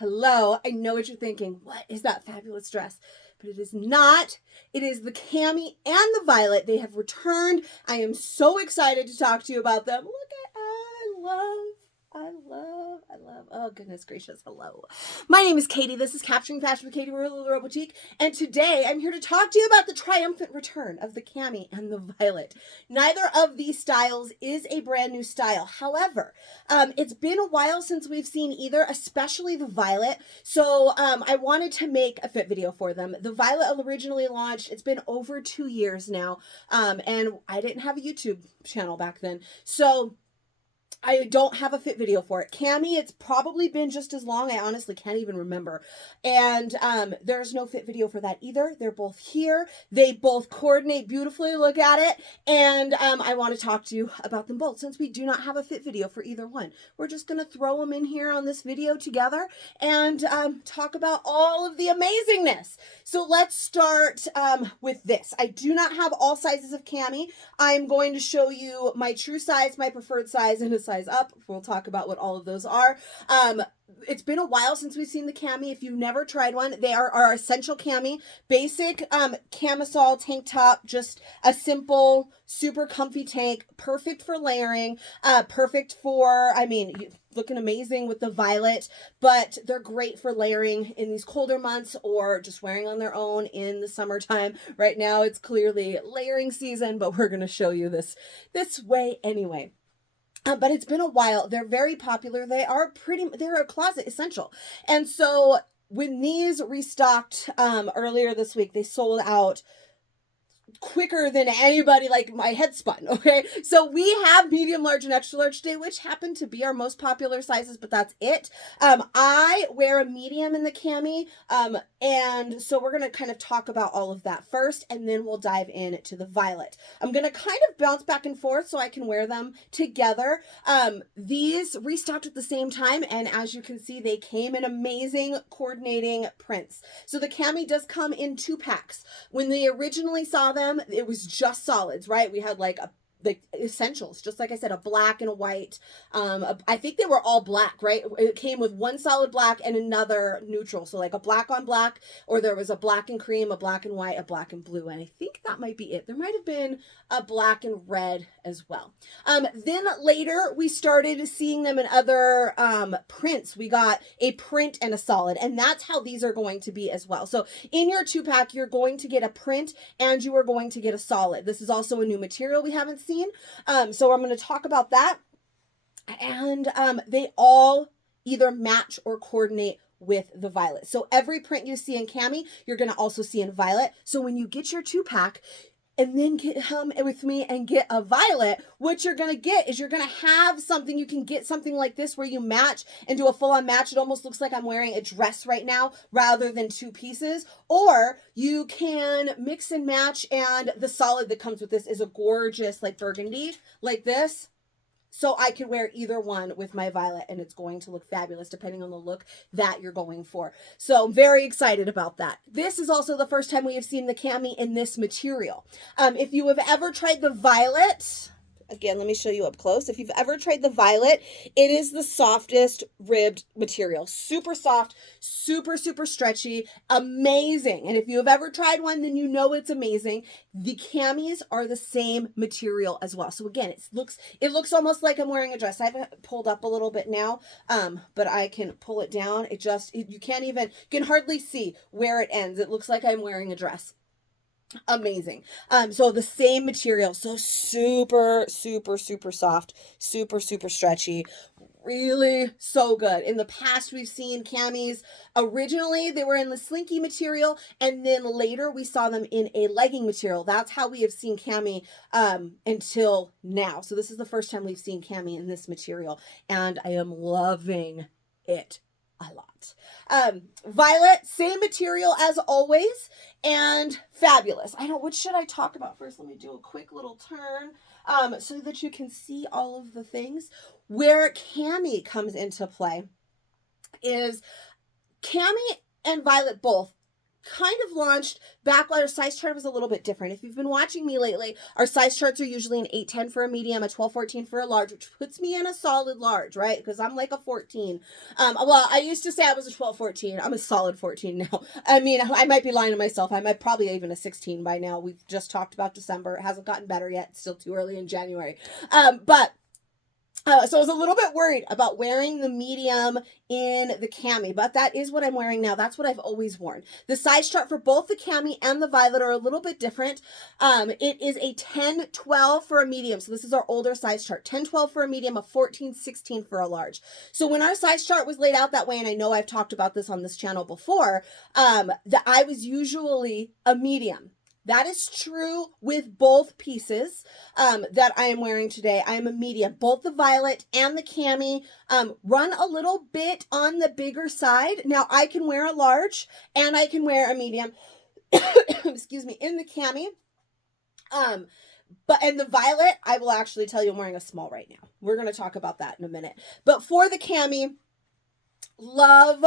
Hello, I know what you're thinking. What is that fabulous dress? But it is not. It is the Cami and the Violet. They have returned. I am so excited to talk to you about them. Look at, I love. Oh, goodness gracious. Hello. My name is Katie. This is Capturing Fashion with Katie, Little Girl Boutique. And today I'm here to talk to you about the triumphant return of the Cami and the Violet. Neither of these styles is a brand new style. However, it's been a while since we've seen either, especially the Violet. So I wanted to make a fit video for them. The Violet originally launched, it's been over 2 years now. And I didn't have a YouTube channel back then. So I don't have a fit video for it. Cami, it's probably been just as long. I honestly can't even remember. And there's no fit video for that either. They're both here. They both coordinate beautifully. Look at it. And I want to talk to you about them both since we do not have a fit video for either one. We're just going to throw them in here on this video together and talk about all of the amazingness. So let's start with this. I do not have all sizes of Cami. I'm going to show you my true size, my preferred size, and a size up. We'll talk about what all of those are. It's been a while since we've seen the Cami. If you've never tried one, they are our essential Cami. Basic camisole tank top, just a simple, super comfy tank, perfect for layering, perfect for, looking amazing with the Violet, but they're great for layering in these colder months or just wearing on their own in the summertime. Right now, it's clearly layering season, but we're going to show you this way anyway. But it's been a while. They're very popular. They're a closet essential. And so when these restocked earlier this week, they sold out quicker than anybody. Like, my head spun. Okay, so we have medium, large, and extra large today, which happen to be our most popular sizes, but that's it. I wear a medium in the Cami, and so we're going to kind of talk about all of that first, and then we'll dive into the Violet. I'm going to kind of bounce back and forth so I can wear them together. These restocked at the same time, and as you can see, they came in amazing coordinating prints. So the Cami does come in 2 packs. When they originally saw them, it was just solids, right? We had like the essentials, just like I said, a black and a white. I think they were all black, right? It came with one solid black and another neutral. So like a black on black, or there was a black and cream, a black and white, a black and blue. And I think that might be it. There might have been a black and red as well. Then later we started seeing them in other prints. We got a print and a solid, and that's how these are going to be as well. So in your 2-pack, you're going to get a print and you are going to get a solid. This is also a new material we haven't seen. So I'm going to talk about that. And they all either match or coordinate with the Violet. So every print you see in Cami, you're going to also see in Violet. So when you get your 2-pack, and then get with me and get a Violet, what you're going to get is you're going to have something. You can get something like this where you match and do a full-on match. It almost looks like I'm wearing a dress right now rather than 2 pieces. Or you can mix and match, and the solid that comes with this is a gorgeous like burgundy like this. So I can wear either one with my Violet, and it's going to look fabulous depending on the look that you're going for. So I'm very excited about that. This is also the first time we have seen the Cami in this material. If you have ever tried the Violet, again, let me show you up close. If you've ever tried the Violet, it is the softest ribbed material. Super soft, super, super stretchy, amazing. And if you have ever tried one, then you know it's amazing. The Camis are the same material as well. So again, it looks almost like I'm wearing a dress. I have it pulled up a little bit now, but I can pull it down. You can hardly see where it ends. It looks like I'm wearing a dress. Amazing. So the same material, so super, super, super soft, super, super stretchy, really so good. In the past, we've seen Camis. Originally, they were in the slinky material, and then later we saw them in a legging material. That's how we have seen Cami until now. So this is the first time we've seen Cami in this material, and I am loving it a lot. Violet, same material as always, and fabulous. What should I talk about first? Let me do a quick little turn so that you can see all of the things. Where Cami comes into play is Cami and Violet both kind of launched back when our size chart was a little bit different. If you've been watching me lately, our size charts are usually an 8-10 for a medium, a 12-14 for a large, which puts me in a solid large, right? Because I'm like a 14. Well, I used to say I was a 12-14. I'm a solid 14 now. I mean, I might be lying to myself. I might probably even a 16 by now. We've just talked about December. It hasn't gotten better yet. It's still too early in January. So I was a little bit worried about wearing the medium in the Cami, but that is what I'm wearing now. That's what I've always worn. The size chart for both the Cami and the Violet are a little bit different. It is a 10-12 for a medium. So this is our older size chart. 10-12 for a medium, a 14-16 for a large. So when our size chart was laid out that way, and I know I've talked about this on this channel before, that I was usually a medium. That is true with both pieces that I am wearing today. I am a medium. Both the Violet and the Cami run a little bit on the bigger side. Now, I can wear a large and I can wear a medium, excuse me, in the Cami. But in the Violet, I will actually tell you I'm wearing a small right now. We're going to talk about that in a minute. But for the Cami, love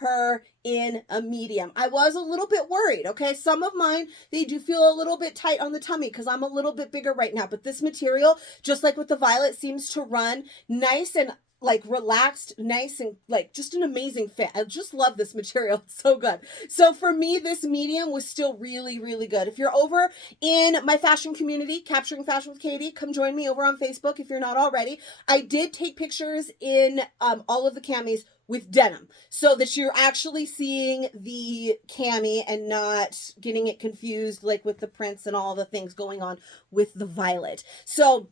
her in a medium. I was a little bit worried, okay? Some of mine, they do feel a little bit tight on the tummy because I'm a little bit bigger right now. But this material, just like with the Violet, seems to run nice and like relaxed, nice and like just an amazing fit. I just love this material. It's so good. So for me, this medium was still really, really good. If you're over in my fashion community, Capturing Fashion with Katie, come join me over on Facebook if you're not already. I did take pictures in all of the Camis with denim so that you're actually seeing the Cami and not getting it confused like with the prints and all the things going on with the Violet. So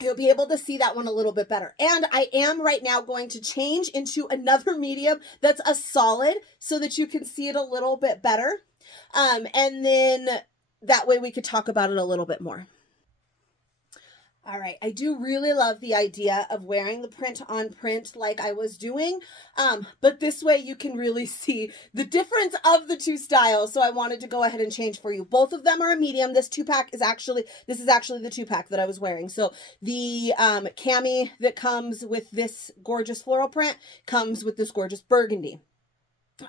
you'll be able to see that one a little bit better. And I am right now going to change into another medium that's a solid so that you can see it a little bit better. And then that way we could talk about it a little bit more. All right, I do really love the idea of wearing the print on print like I was doing, but this way you can really see the difference of the two styles, so I wanted to go ahead and change for you. Both of them are a medium. This two-pack is actually, this is actually the two-pack that I was wearing. So the Cami that comes with this gorgeous floral print comes with this gorgeous burgundy.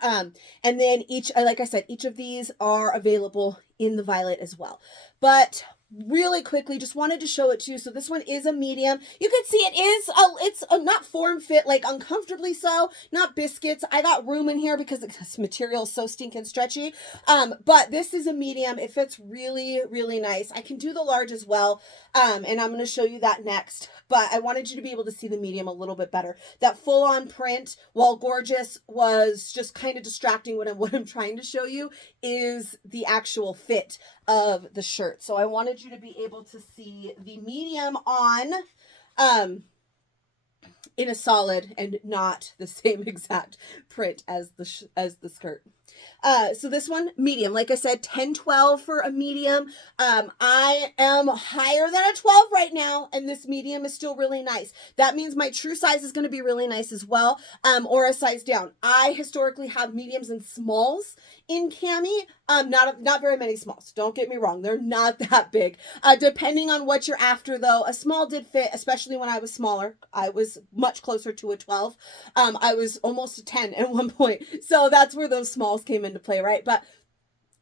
And then each, like I said, each of these are available in the Violet as well. But really quickly, just wanted to show it to you. So this one is a medium. You can see it is it's not form fit, like uncomfortably so, not biscuits. I got room in here because this material is so stinking stretchy. But this is a medium. It fits really, really nice. I can do the large as well. And I'm going to show you that next. But I wanted you to be able to see the medium a little bit better. That full-on print, while gorgeous, was just kind of distracting. What I'm trying to show you is the actual fit of the shirt. So I wanted you to be able to see the medium on in a solid and not the same exact print as the skirt. So this one, medium. Like I said, 10-12 for a medium. I am higher than a 12 right now, and this medium is still really nice. That means my true size is going to be really nice as well, or a size down. I historically have mediums and smalls in Cami. Not very many smalls. Don't get me wrong. They're not that big. Depending on what you're after, though, a small did fit, especially when I was smaller. I was much closer to a 12. I was almost a 10 at one point. So that's where those smalls came into play, right? But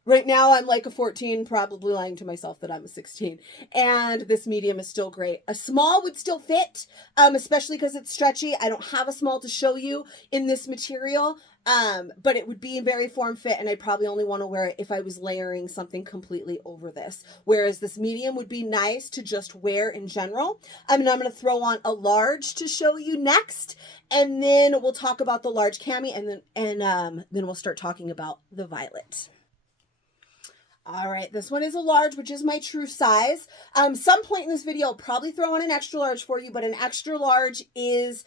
right now I'm like a 14, probably lying to myself that I'm a 16. And this medium is still great. A small would still fit, especially because it's stretchy. I don't have a small to show you in this material, but it would be very form fit, and I'd probably only want to wear it if I was layering something completely over this. Whereas this medium would be nice to just wear in general. And I'm going to throw on a large to show you next, and then we'll talk about the large Cami, and then we'll start talking about the Violet. All right, this one is a large, which is my true size. Some point in this video, I'll probably throw in an extra large for you, but an extra large is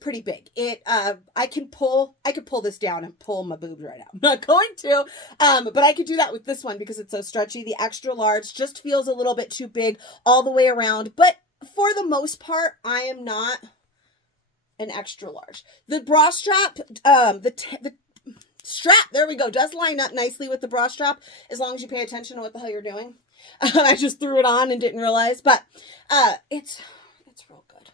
pretty big. I could pull this down and pull my boobs right out. I'm not going to, but I could do that with this one because it's so stretchy. The extra large just feels a little bit too big all the way around, but for the most part, I am not an extra large. The bra strap, the strap, there we go, does line up nicely with the bra strap as long as you pay attention to what the hell you're doing. I just threw it on and didn't realize, but it's real good.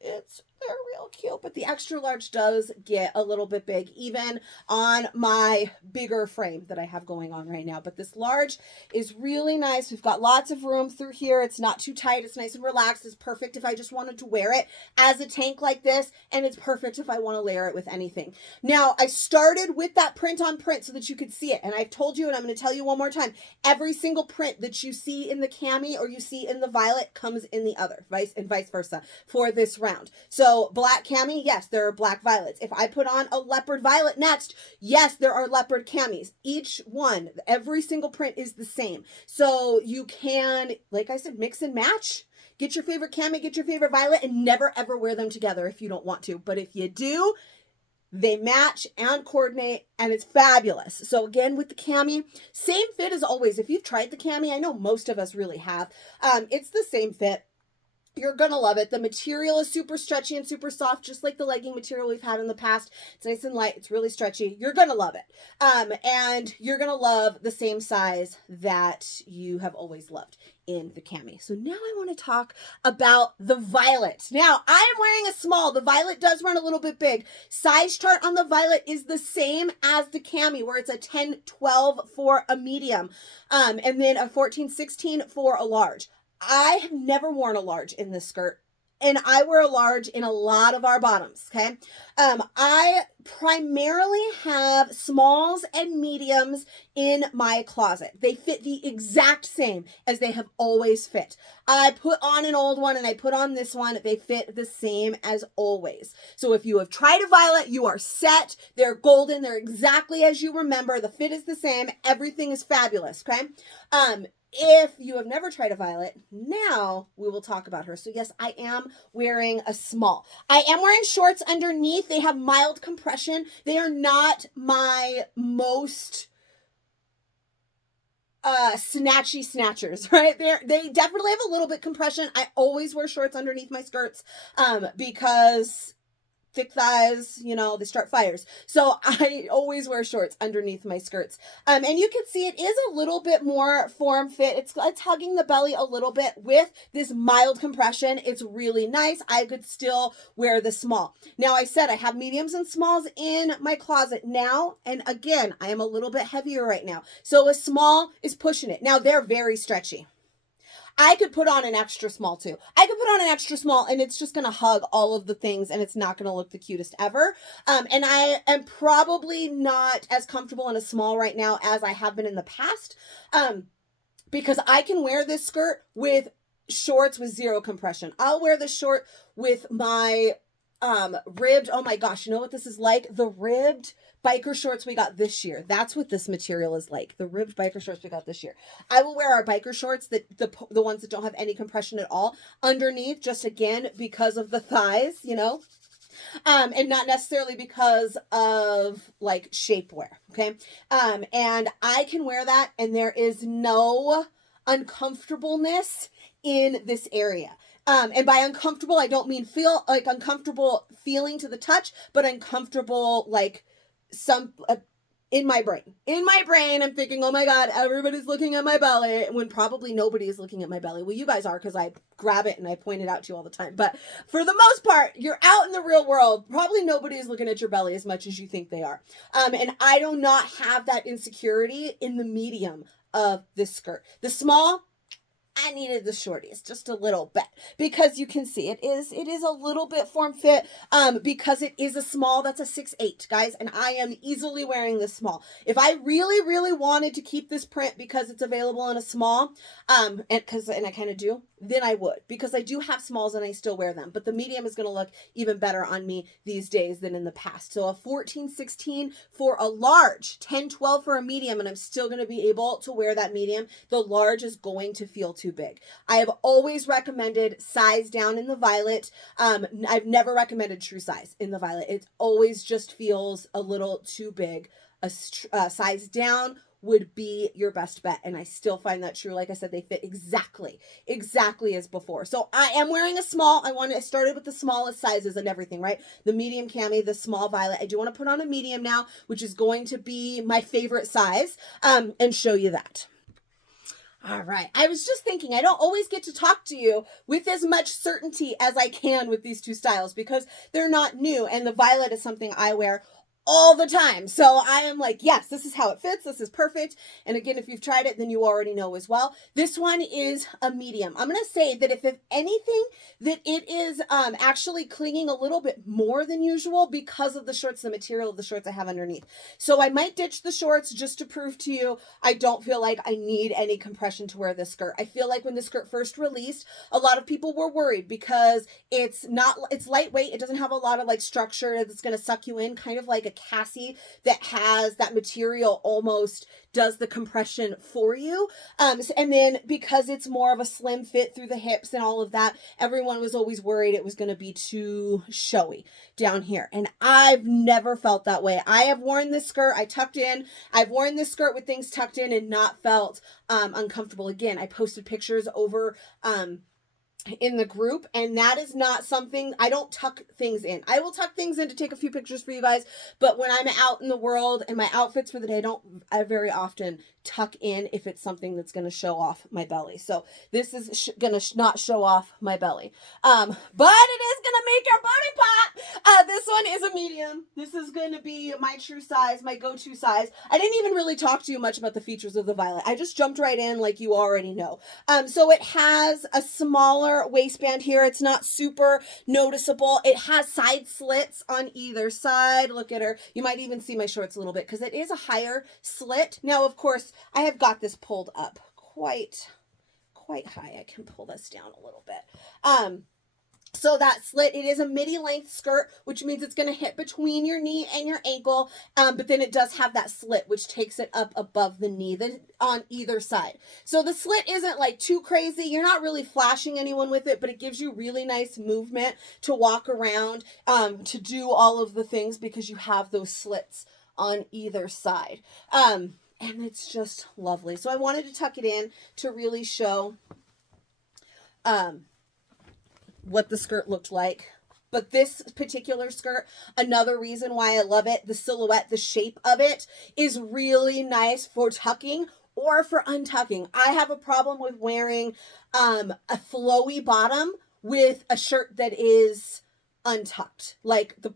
It's They're real cute, but the extra large does get a little bit big, even on my bigger frame that I have going on right now. But this large is really nice. We've got lots of room through here. It's not too tight. It's nice and relaxed. It's perfect if I just wanted to wear it as a tank like this, and it's perfect if I want to layer it with anything. Now, I started with that print on print so that you could see it, and I've told you, and I'm going to tell you one more time, every single print that you see in the Cami or you see in the Violet comes in the other, vice versa for this round. So black Cami, yes, there are black Violets. If I put on a leopard Violet next, yes, there are leopard Camis. Each one, every single print is the same. So you can, like I said, mix and match. Get your favorite Cami, get your favorite Violet, and never ever wear them together if you don't want to. But if you do, they match and coordinate, and it's fabulous. So again, with the Cami, same fit as always. If you've tried the Cami, I know most of us really have. It's the same fit. You're going to love it. The material is super stretchy and super soft, just like the legging material we've had in the past. It's nice and light. It's really stretchy. You're going to love it. And you're going to love the same size that you have always loved in the Cami. So now I want to talk about the Violet. Now, I am wearing a small. The Violet does run a little bit big. Size chart on the Violet is the same as the Cami, where it's a 10-12 for a medium, and then a 14-16 for a large. I have never worn a large in this skirt, and I wear a large in a lot of our bottoms, okay? I primarily have smalls and mediums in my closet. They fit the exact same as they have always fit. I put on an old one and I put on this one. They fit the same as always. So if you have tried a Violet, you are set. They're golden. They're exactly as you remember. The fit is the same. Everything is fabulous, okay? If you have never tried a Violet, now we will talk about her. So yes, I am wearing a small. I am wearing shorts underneath. They have mild compression. They are not my most snatchy snatchers, right? They definitely have a little bit compression. I always wear shorts underneath my skirts because thick thighs, you know, they start fires. So I always wear shorts underneath my skirts. And you can see it is a little bit more form fit. It's hugging the belly a little bit with this mild compression. It's really nice. I could still wear the small. Now, I said I have mediums and smalls in my closet now. And again, I am a little bit heavier right now. So a small is pushing it. Now, they're very stretchy. I could put on an extra small too. I could put on an extra small and it's just going to hug all of the things and it's not going to look the cutest ever. And I am probably not as comfortable in a small right now as I have been in the past, because I can wear this skirt with shorts with zero compression. I'll wear the short with my ribbed, oh my gosh, you know what this is like? The ribbed biker shorts we got this year. That's what this material is like. The ribbed biker shorts we got this year. I will wear our biker shorts, that the ones that don't have any compression at all, underneath, just again because of the thighs, you know, and not necessarily because of like shapewear. Okay, and I can wear that, and there is no uncomfortableness in this area. And by uncomfortable, I don't mean feel like uncomfortable feeling to the touch, but uncomfortable like in my brain, I'm thinking, oh my God, everybody's looking at my belly, when probably nobody is looking at my belly. Well, you guys are, because I grab it and I point it out to you all the time. But for the most part, you're out in the real world. Probably nobody is looking at your belly as much as you think they are. And I do not have that insecurity in the medium of this skirt. The small, I needed the shorties just a little bit, because you can see it is a little bit form fit, because it is a small. That's a 6'8", guys, and I am easily wearing this small. If I really, really wanted to keep this print because it's available in a small, and I kind of do, then I would, because I do have smalls and I still wear them, but the medium is going to look even better on me these days than in the past. So a 14-16 for a large, 10-12 for a medium, and I'm still going to be able to wear that medium. The large is going to feel too big. I have always recommended size down in the Violet. I've never recommended true size in the Violet. It always just feels a little too big. A size down would be your best bet, and I still find that true. Like I said, they fit exactly as before. So I am wearing a small. I started with the smallest sizes and everything, right? The medium Cami, the small Violet. I do want to put on a medium now, which is going to be my favorite size, and show you that. All right. I was just thinking, I don't always get to talk to you with as much certainty as I can with these two styles because they're not new. And the violet is something I wear all the time. So I am like, yes, this is how it fits. This is perfect. And again, if you've tried it, then you already know as well. This one is a medium. I'm going to say that if anything, that it is actually clinging a little bit more than usual because of the shorts, the material of the shorts I have underneath. So I might ditch the shorts just to prove to you I don't feel like I need any compression to wear this skirt. I feel like when the skirt first released, a lot of people were worried because it's lightweight. It doesn't have a lot of like structure that's going to suck you in, kind of like a Cassie that has that material almost does the compression for you. And then because it's more of a slim fit through the hips and all of that, everyone was always worried it was going to be too showy down here. And I've never felt that way. I have worn this skirt, I tucked in. I've worn this skirt with things tucked in and not felt uncomfortable. Again, I posted pictures over in the group, and that is not something, I don't tuck things in. I will tuck things in to take a few pictures for you guys, but when I'm out in the world and my outfits for the day, I very often tuck in if it's something that's going to show off my belly. So this is going to not show off my belly, but it is going to make your body pop. This one is a medium. This is going to be my true size, my go-to size. I didn't even really talk to you much about the features of the Violet. I just jumped right in like you already know. So it has a smaller waistband here. It's not super noticeable. It has side slits on either side. Look at her. You might even see my shorts a little bit because it is a higher slit. Now, of course, I have got this pulled up quite high. I can pull this down a little bit. So that slit, it is a midi length skirt, which means it's going to hit between your knee and your ankle. But then it does have that slit, which takes it up above the knee on either side. So the slit isn't like too crazy. You're not really flashing anyone with it, but it gives you really nice movement to walk around, to do all of the things because you have those slits on either side. And it's just lovely. So I wanted to tuck it in to really show, what the skirt looked like. But this particular skirt, another reason why I love it, the silhouette, the shape of it is really nice for tucking or for untucking. I have a problem with wearing a flowy bottom with a shirt that is untucked, like the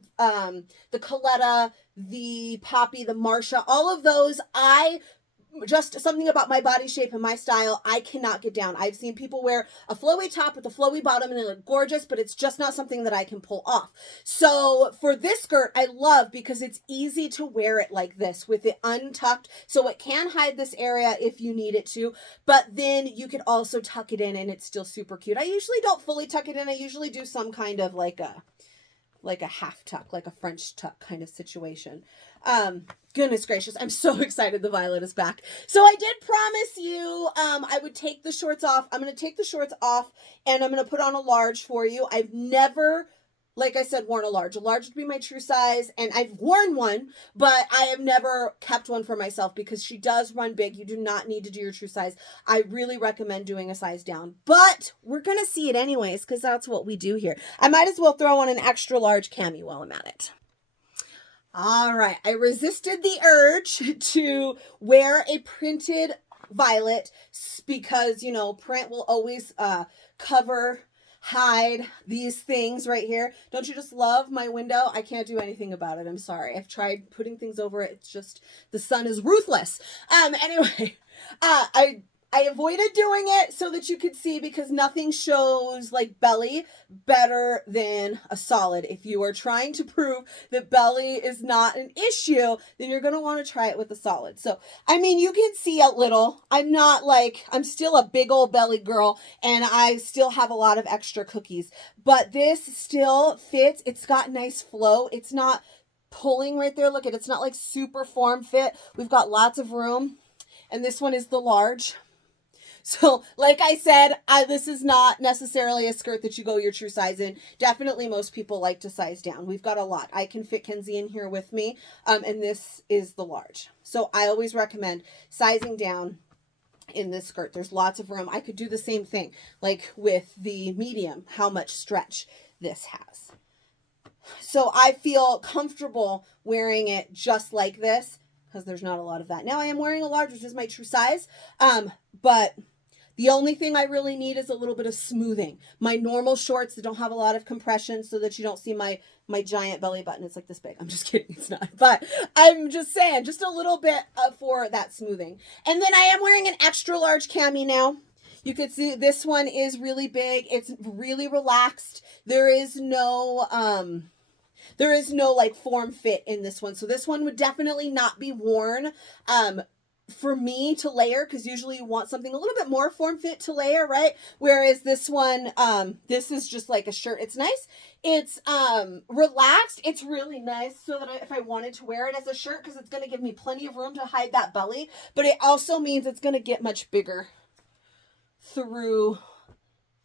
Coletta, the Poppy, the Marsha, all of those. Just something about my body shape and my style, I cannot get down. I've seen people wear a flowy top with a flowy bottom and they look gorgeous, but it's just not something that I can pull off. So for this skirt, I love because it's easy to wear it like this with it untucked. So it can hide this area if you need it to, but then you could also tuck it in and it's still super cute. I usually don't fully tuck it in. I usually do some kind of like a half tuck, like a French tuck kind of situation. Goodness gracious, I'm so excited the Violet is back. So I did promise you I would take the shorts off. I'm going to take the shorts off and I'm going to put on a large for you. I've never, like I said, worn a large. A large would be my true size, and I've worn one, but I have never kept one for myself because she does run big. You do not need to do your true size. I really recommend doing a size down, but we're going to see it anyways because that's what we do here. I might as well throw on an extra large cami while I'm at it. All right, I resisted the urge to wear a printed Violet because, you know, print will always hide these things right here. Don't you just love my window? I can't do anything about it. I'm sorry. I've tried putting things over it. It's just, the sun is ruthless. Anyway, I avoided doing it so that you could see because nothing shows like belly better than a solid. If you are trying to prove that belly is not an issue, then you're going to want to try it with a solid. So, I mean, you can see a little. I'm still a big old belly girl and I still have a lot of extra cookies, but this still fits. It's got nice flow. It's not pulling right there. Look at it. It's not like super form fit. We've got lots of room. And this one is the large. So, like I said, this is not necessarily a skirt that you go your true size in. Definitely most people like to size down. We've got a lot. I can fit Kenzie in here with me, and this is the large. So, I always recommend sizing down in this skirt. There's lots of room. I could do the same thing, like with the medium, how much stretch this has. So, I feel comfortable wearing it just like this because there's not a lot of that. Now, I am wearing a large, which is my true size, but The only thing I really need is a little bit of smoothing. My normal shorts that don't have a lot of compression so that you don't see my giant belly button. It's like this big. I'm just kidding. It's not. But I'm just saying, just a little bit for that smoothing. And then I am wearing an extra large cami now. You can see this one is really big. It's really relaxed. There is no like form fit in this one. So this one would definitely not be worn for me to layer, because usually you want something a little bit more form fit to layer, right? Whereas this one, this is just like a shirt. It's nice. It's relaxed. It's really nice so that if I wanted to wear it as a shirt, because it's going to give me plenty of room to hide that belly, but it also means it's going to get much bigger through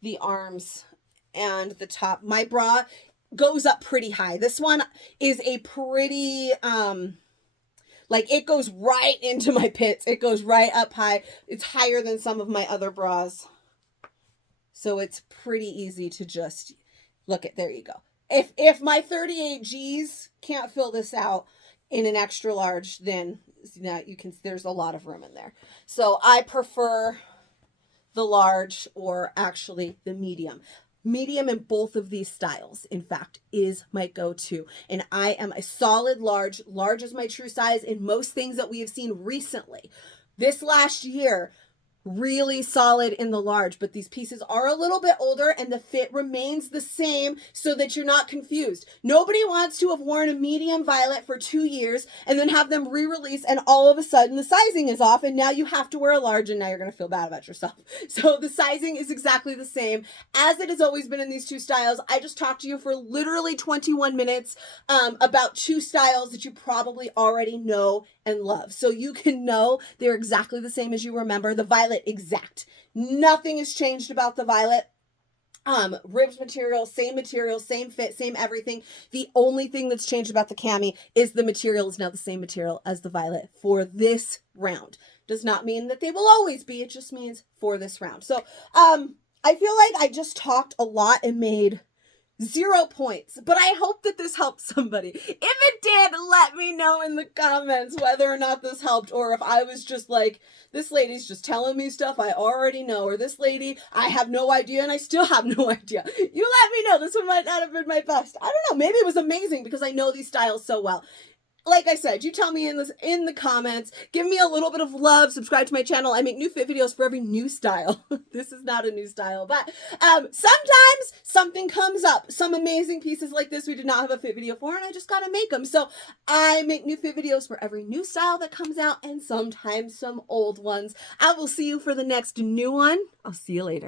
the arms and the top. My bra goes up pretty high. This one is a pretty like, it goes right into my pits. It goes right up high. It's higher than some of my other bras. So it's pretty easy to just look at. There you go. If my 38 G's can't fill this out in an extra large, then you can, there's a lot of room in there. So I prefer the large, or actually the medium. Medium in both of these styles, in fact, is my go-to. And I am a solid large. Large is my true size in most things that we have seen recently. This last year, really solid in the large, but these pieces are a little bit older and the fit remains the same so that you're not confused. Nobody wants to have worn a medium Violet for 2 years and then have them re-release and all of a sudden the sizing is off and now you have to wear a large and now you're going to feel bad about yourself. So the sizing is exactly the same as it has always been in these two styles. I just talked to you for literally 21 minutes about two styles that you probably already know and love. So you can know they're exactly the same as you remember. The Violet, exact. Nothing has changed about the Violet. Ribbed material, same fit, same everything. The only thing that's changed about the cami is the material is now the same material as the Violet for this round. Does not mean that they will always be. It just means for this round. So, I feel like I just talked a lot and made 0 points, but I hope that this helped somebody. If it did, let me know in the comments whether or not this helped, or if I was just like, this lady's just telling me stuff I already know, or this lady, I have no idea and I still have no idea. You let me know. This one might not have been my best. I don't know. Maybe it was amazing because I know these styles so well. Like I said, you tell me in the comments. Give me a little bit of love. Subscribe to my channel. I make new fit videos for every new style. This is not a new style, but sometimes something comes up. Some amazing pieces like this we did not have a fit video for, and I just gotta make them. So I make new fit videos for every new style that comes out, and sometimes some old ones. I will see you for the next new one. I'll see you later.